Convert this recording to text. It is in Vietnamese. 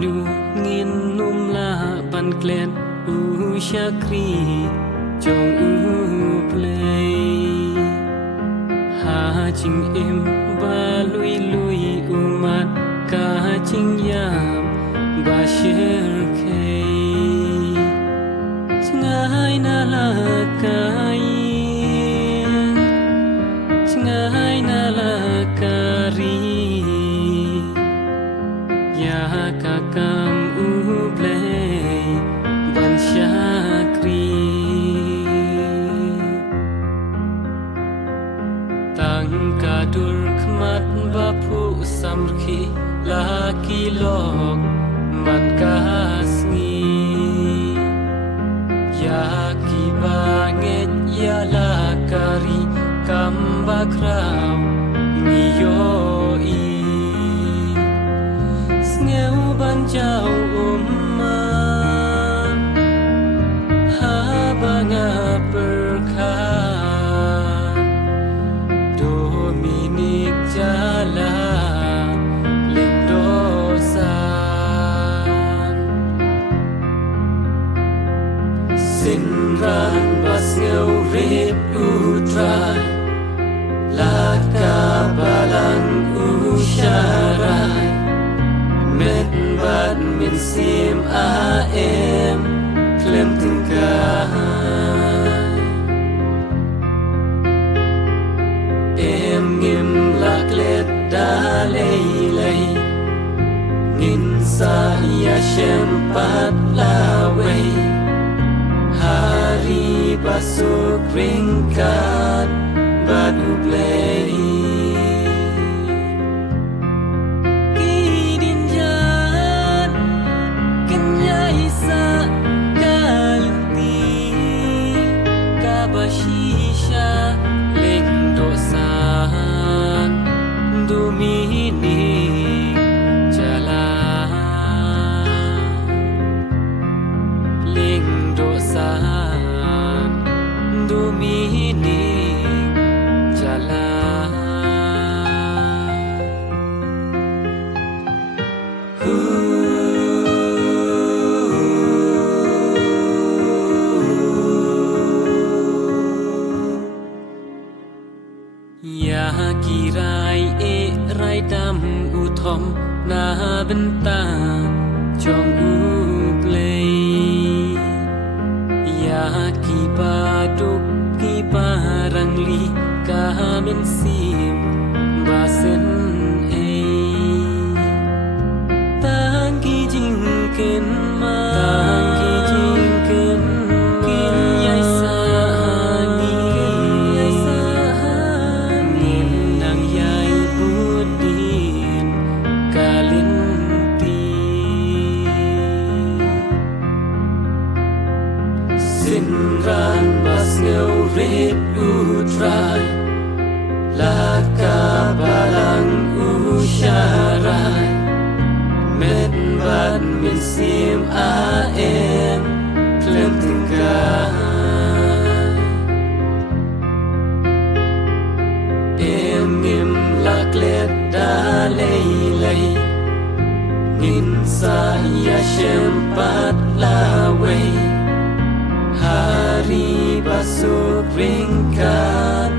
nu ngin num la ban klen u shakri chong u play ha ching im ba lui lui umat ka ching yam ba shir kay ngai na la kai ngai na la kari ya ka kam u play ban shakri tang ka dur khmat ba phu samrkhi la ki lok man ka sngi ya ki ba nget ya la kari kam ba kraw ni yo i sneu ban chao man ha ba nga per kha Dominic jala Sin ran bas ngeu rip utrai Lat ka balang usharai Met bat min sim a em Klem tingkai Em ngim lak let da lei lei Ngin sa ya shem pat la wei Hari basuk ringkat badu play Kidin jan kenya isa kalinti kabashisha lendo san dumini Ya kirai e rai dam uthom na benta chong u play Ya ki pa duk ki pa rang li ka min sim ba sen e tang ki jing ken ma tang ki jing ken kin yai sa ni yai sa ngin nang yai budin kalin ti Sin ran bas ngeu rip utrai Lat ka balang usharai Met bat min sim a em Klem tingkai Em ngim lak let da lei lei Ngin sa ya shem pat la wei Hari basuk ringkat